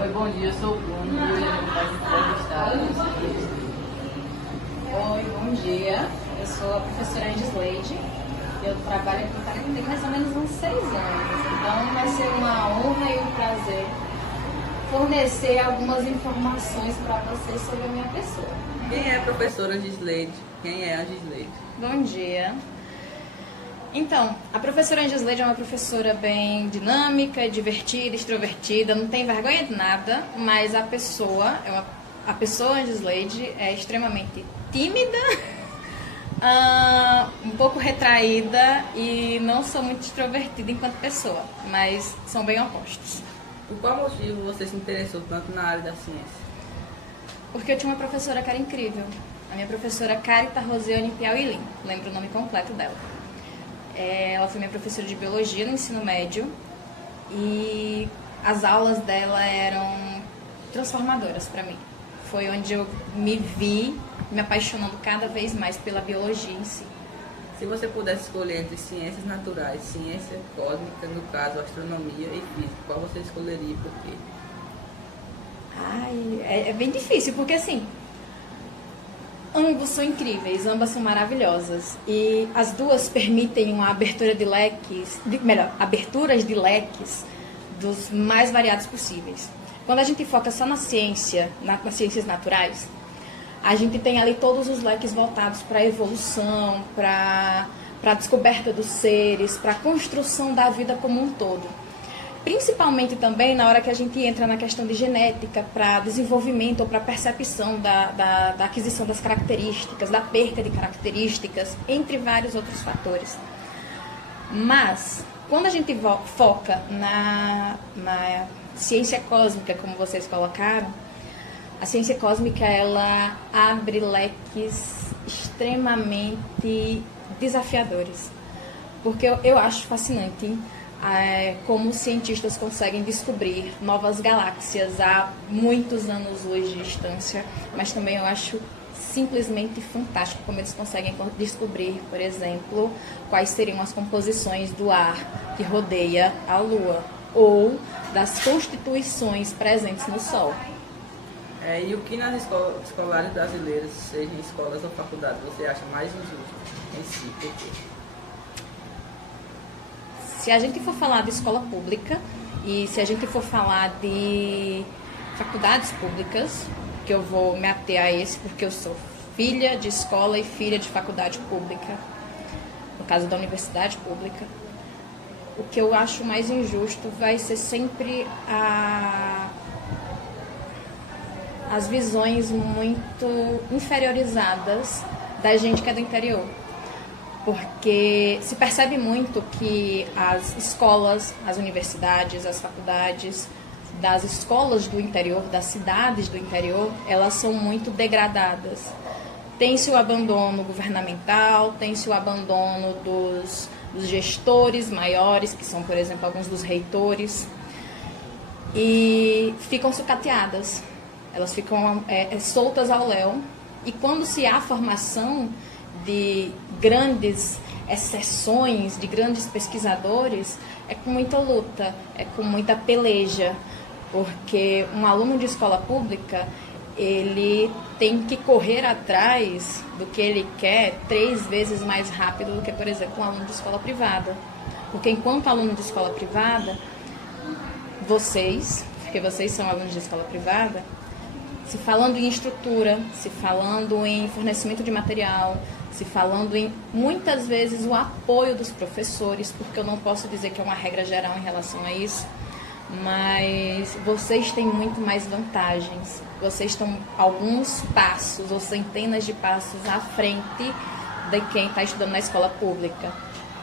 Oi, bom dia, eu sou o Bruno e hoje eu vou entrevistar vocês. Oi, bom dia. Eu sou a professora Angisleide. Eu trabalho aqui tem mais ou menos uns 6 anos. Então vai ser uma honra e um prazer fornecer algumas informações para vocês sobre a minha pessoa. Quem é a professora Angisleide? Quem é a Angisleide? Bom dia. Então, a professora Angisleide é uma professora bem dinâmica, divertida, extrovertida, não tem vergonha de nada, mas a pessoa Angisleide é extremamente tímida, um pouco retraída e não sou muito extrovertida enquanto pessoa, mas são bem opostos. Por qual motivo você se interessou tanto na área da ciência? Porque eu tinha uma professora que era incrível, a minha professora Carita Rosiane Piauilim, lembro o nome completo dela. Ela foi minha professora de biologia no ensino médio e as aulas dela eram transformadoras para mim. Foi onde eu me vi me apaixonando cada vez mais pela biologia em si. Se você pudesse escolher entre ciências naturais, ciência cósmica, no caso astronomia e física, qual você escolheria e por quê? É bem difícil, porque assim, ambos são incríveis, ambas são maravilhosas e as duas permitem uma abertura de leques, aberturas de leques dos mais variados possíveis. Quando a gente foca só na ciência, nas ciências naturais, a gente tem ali todos os leques voltados para a evolução, para a descoberta dos seres, para a construção da vida como um todo. Principalmente também na hora que a gente entra na questão de genética, para desenvolvimento ou para percepção da aquisição das características, da perca de características, entre vários outros fatores. Mas, quando a gente foca na ciência cósmica, como vocês colocaram, a ciência cósmica ela abre leques extremamente desafiadores. Porque eu acho fascinante como os cientistas conseguem descobrir novas galáxias a muitos anos-luz de distância, mas também eu acho simplesmente fantástico como eles conseguem descobrir, por exemplo, quais seriam as composições do ar que rodeia a Lua ou das constituições presentes no Sol. E o que nas escolares brasileiras, seja em escolas ou faculdades, você acha mais injusto em si? Por quê? Se a gente for falar de escola pública e se a gente for falar de faculdades públicas, que eu vou me ater a esse porque eu sou filha de escola e filha de faculdade pública, no caso da universidade pública, o que eu acho mais injusto vai ser sempre as visões muito inferiorizadas da gente que é do interior. Porque se percebe muito que as escolas, as universidades, as faculdades das escolas do interior, das cidades do interior, elas são muito degradadas. Tem-se o abandono governamental, tem-se o abandono dos gestores maiores, que são, por exemplo, alguns dos reitores, e ficam sucateadas. Elas ficam soltas ao léu. E quando se há formação de grandes exceções, de grandes pesquisadores, é com muita luta, é com muita peleja, porque um aluno de escola pública, ele tem que correr atrás do que ele quer 3 vezes mais rápido do que, por exemplo, um aluno de escola privada. Porque enquanto aluno de escola privada, porque vocês são alunos de escola privada, se falando em estrutura, se falando em fornecimento de material, se falando em, muitas vezes, o apoio dos professores, porque eu não posso dizer que é uma regra geral em relação a isso, mas vocês têm muito mais vantagens. Vocês estão alguns passos ou centenas de passos à frente de quem está estudando na escola pública.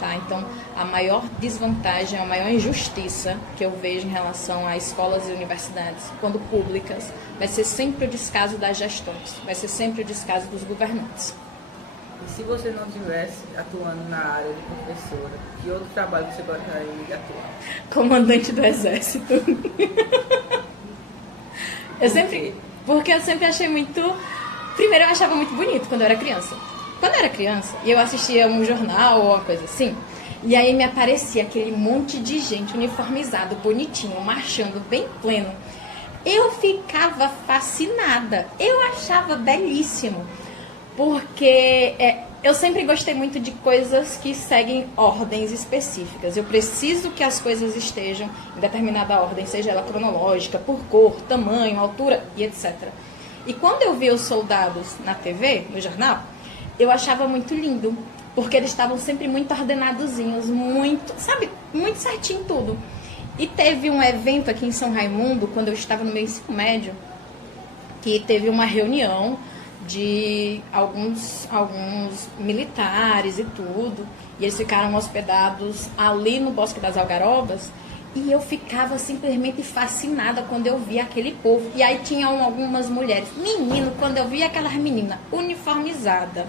Tá? Então, a maior desvantagem, a maior injustiça que eu vejo em relação a escolas e universidades, quando públicas, vai ser sempre o descaso das gestões, vai ser sempre o descaso dos governantes. E se você não estivesse atuando na área de professora, que outro trabalho você gostaria de atuar? Comandante do Exército. Porque eu sempre achei muito... Primeiro, eu achava muito bonito quando eu era criança. Quando eu era criança, e eu assistia um jornal ou uma coisa assim, e aí me aparecia aquele monte de gente uniformizado, bonitinho, marchando bem pleno. Eu ficava fascinada, eu achava belíssimo, porque eu sempre gostei muito de coisas que seguem ordens específicas. Eu preciso que as coisas estejam em determinada ordem, seja ela cronológica, por cor, tamanho, altura e etc. E quando eu vi os soldados na TV, no jornal, eu achava muito lindo, porque eles estavam sempre muito ordenadozinhos, muito, sabe, muito certinho tudo. E teve um evento aqui em São Raimundo, quando eu estava no meu ensino médio, que teve uma reunião de alguns militares e tudo, e eles ficaram hospedados ali no Bosque das Algarobas, e eu ficava simplesmente fascinada quando eu via aquele povo. E aí tinham algumas mulheres. Menino, quando eu via aquelas meninas uniformizadas,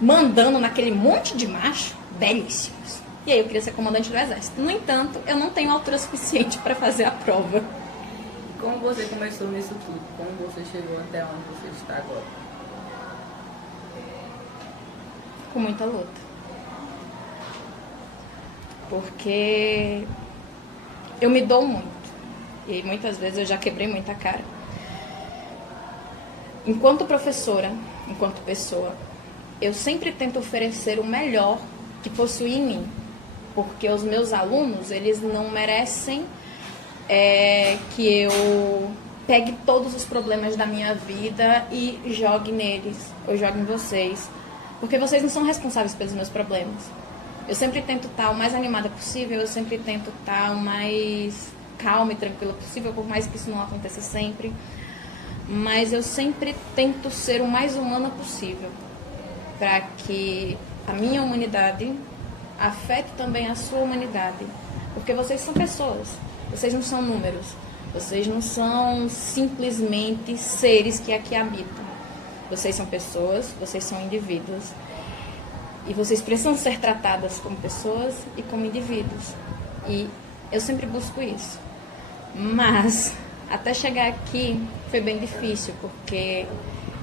mandando naquele monte de macho, belíssimos. E aí eu queria ser comandante do exército. No entanto, eu não tenho altura suficiente para fazer a prova. Como você começou nisso tudo? Como você chegou até onde você está agora? Com muita luta. Porque eu me dou muito. E muitas vezes eu já quebrei muita cara. Enquanto professora, enquanto pessoa, eu sempre tento oferecer o melhor que possui em mim. Porque os meus alunos, eles não merecem que eu pegue todos os problemas da minha vida e jogue neles, ou jogue em vocês. Porque vocês não são responsáveis pelos meus problemas. Eu sempre tento estar o mais animada possível, eu sempre tento estar o mais calma e tranquila possível, por mais que isso não aconteça sempre. Mas eu sempre tento ser o mais humana possível, para que a minha humanidade afete também a sua humanidade. Porque vocês são pessoas, vocês não são números, vocês não são simplesmente seres que aqui habitam. Vocês são pessoas, vocês são indivíduos. E vocês precisam ser tratadas como pessoas e como indivíduos. E eu sempre busco isso. Mas até chegar aqui foi bem difícil, porque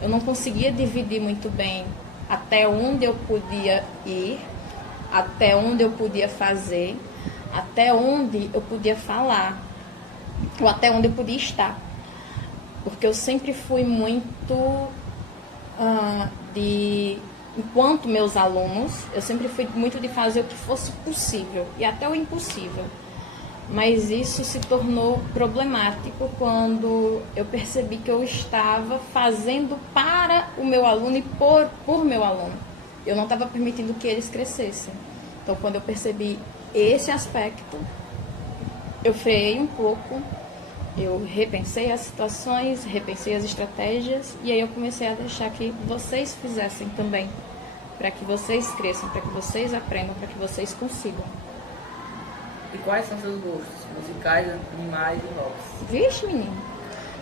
eu não conseguia dividir muito bem até onde eu podia ir, até onde eu podia fazer, até onde eu podia falar, ou até onde eu podia estar. Porque eu sempre fui muito enquanto meus alunos, eu sempre fui muito de fazer o que fosse possível, e até o impossível. Mas isso se tornou problemático quando eu percebi que eu estava fazendo para o meu aluno e por meu aluno. Eu não estava permitindo que eles crescessem. Então, quando eu percebi esse aspecto, eu freiei um pouco, eu repensei as situações, repensei as estratégias, e aí eu comecei a deixar que vocês fizessem também, para que vocês cresçam, para que vocês aprendam, para que vocês consigam. E quais são seus gostos musicais, animais e hobbies? Vixe, menino.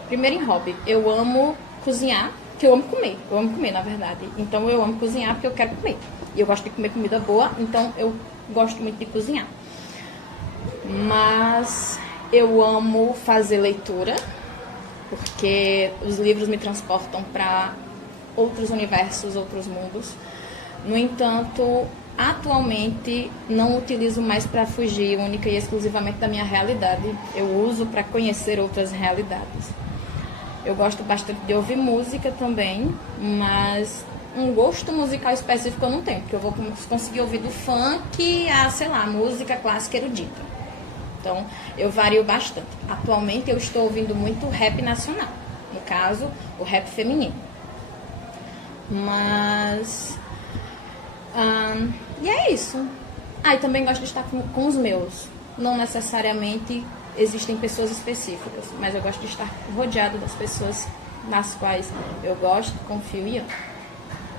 Primeiro em hobby, eu amo cozinhar, que eu amo comer, na verdade. Então eu amo cozinhar porque eu quero comer. E eu gosto de comer comida boa, então eu gosto muito de cozinhar. Mas eu amo fazer leitura, porque os livros me transportam para outros universos, outros mundos. No entanto, atualmente não utilizo mais para fugir única e exclusivamente da minha realidade. Eu uso para conhecer outras realidades. Eu gosto bastante de ouvir música também, mas um gosto musical específico eu não tenho, porque eu vou conseguir ouvir do funk a, sei lá, música clássica erudita. Então, eu vario bastante. Atualmente eu estou ouvindo muito rap nacional, no caso, o rap feminino. Mas e é isso. E também gosto de estar com os meus. Não necessariamente existem pessoas específicas, mas eu gosto de estar rodeado das pessoas nas quais eu gosto, confio e amo.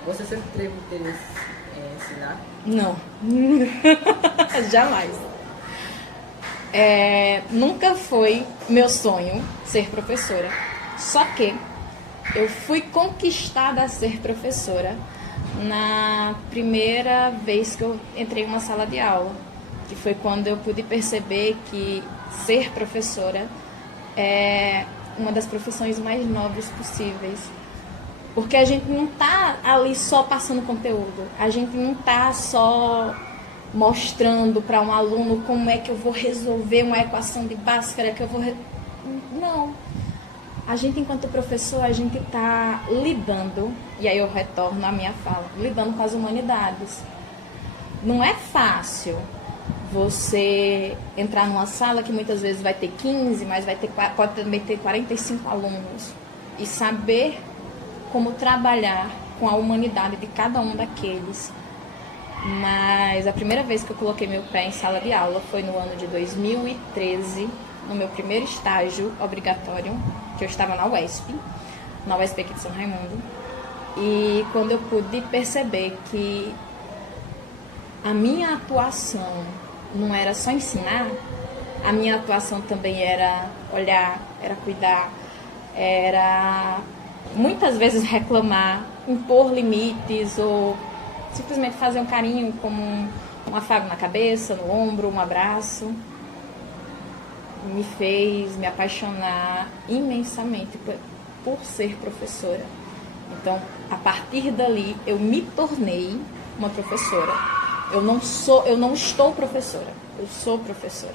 Você sempre teve interesse em ensinar? Não. Jamais. Nunca foi meu sonho ser professora. Só que eu fui conquistada a ser professora na primeira vez que eu entrei em uma sala de aula, que foi quando eu pude perceber que ser professora é uma das profissões mais nobres possíveis. Porque a gente não está ali só passando conteúdo, a gente não está só mostrando para um aluno como é que eu vou resolver uma equação de Bhaskara, que eu vou... Não. A gente, enquanto professor, a gente está lidando, e aí eu retorno à minha fala, lidando com as humanidades. Não é fácil você entrar numa sala que muitas vezes vai ter 15, mas pode também ter 45 alunos, e saber como trabalhar com a humanidade de cada um daqueles. Mas a primeira vez que eu coloquei meu pé em sala de aula foi no ano de 2013, no meu primeiro estágio obrigatório, que eu estava na UESP aqui de São Raimundo, e quando eu pude perceber que a minha atuação não era só ensinar, a minha atuação também era olhar, era cuidar, era muitas vezes reclamar, impor limites ou simplesmente fazer um carinho como um afago na cabeça, no ombro, um abraço, me fez me apaixonar imensamente por ser professora. Então, a partir dali, eu me tornei uma professora. Eu não estou professora, eu sou professora.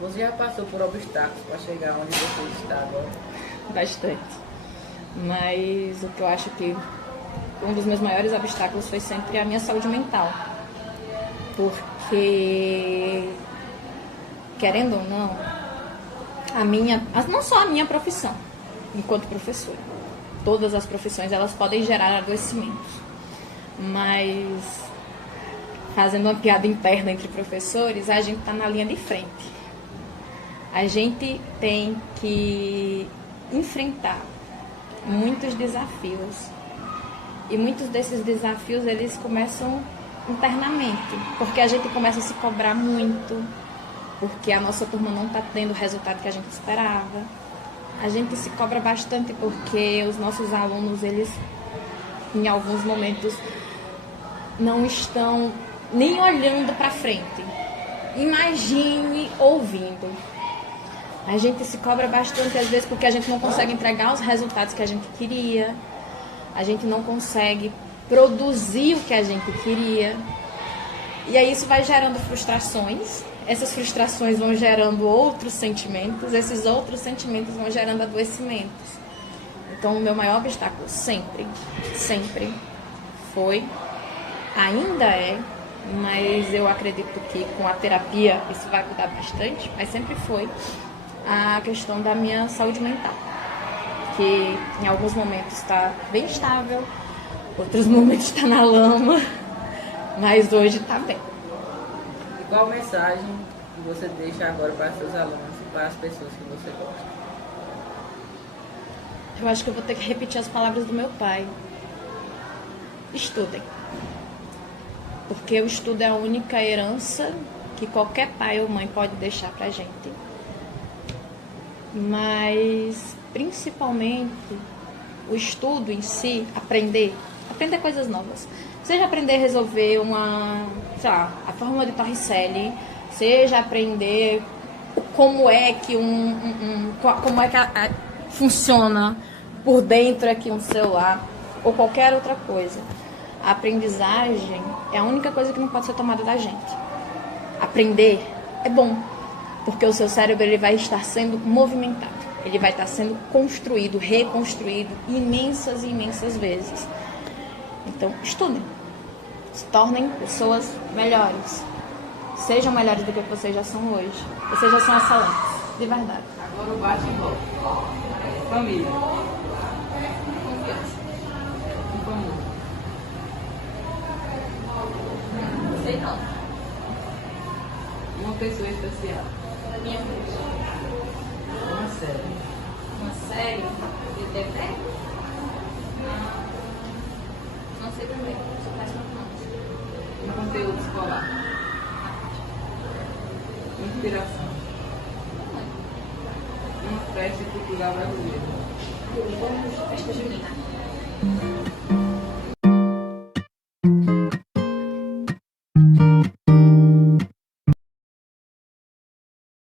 Você já passou por obstáculos para chegar onde você está agora? Bastante. Mas o que eu acho que um dos meus maiores obstáculos foi sempre a minha saúde mental. Porque, querendo ou não, não só a minha profissão, enquanto professora, todas as profissões elas podem gerar adoecimentos, mas fazendo uma piada interna entre professores, a gente está na linha de frente. A gente tem que enfrentar muitos desafios, e muitos desses desafios eles começam internamente, porque a gente começa a se cobrar muito, porque a nossa turma não está tendo o resultado que a gente esperava. A gente se cobra bastante porque os nossos alunos, eles, em alguns momentos, não estão nem olhando para frente. Imagine ouvindo. A gente se cobra bastante, às vezes, porque a gente não consegue entregar os resultados que a gente queria. A gente não consegue produzir o que a gente queria. E aí isso vai gerando frustrações. Essas frustrações vão gerando outros sentimentos. Esses outros sentimentos vão gerando adoecimentos. Então, o meu maior obstáculo sempre foi, ainda é, mas eu acredito que com a terapia isso vai mudar bastante, mas sempre foi a questão da minha saúde mental, que em alguns momentos está bem estável, outros momentos está na lama, mas hoje está bem. E qual mensagem que você deixa agora para seus alunos e para as pessoas que você gosta? Eu acho que eu vou ter que repetir as palavras do meu pai. Estudem. Porque o estudo é a única herança que qualquer pai ou mãe pode deixar pra gente. Mas, principalmente, o estudo em si, aprender coisas novas. Seja aprender a resolver a fórmula de Torricelli, seja aprender como é que funciona por dentro aqui um celular, ou qualquer outra coisa. A aprendizagem é a única coisa que não pode ser tomada da gente. Aprender é bom, porque o seu cérebro ele vai estar sendo movimentado, ele vai estar sendo construído, reconstruído imensas e imensas vezes. Então, estudem, se tornem pessoas melhores, sejam melhores do que vocês já são hoje. Vocês já são excelentes, de verdade. Agora o bate-bola. Família. Sei não. Uma pessoa especial. Minha mãe. Uma série. Uma série de TV? Não sei também. Só faz uma Um conteúdo escolar. Inspiração. Uma festa cultural brasileira. Festa junina.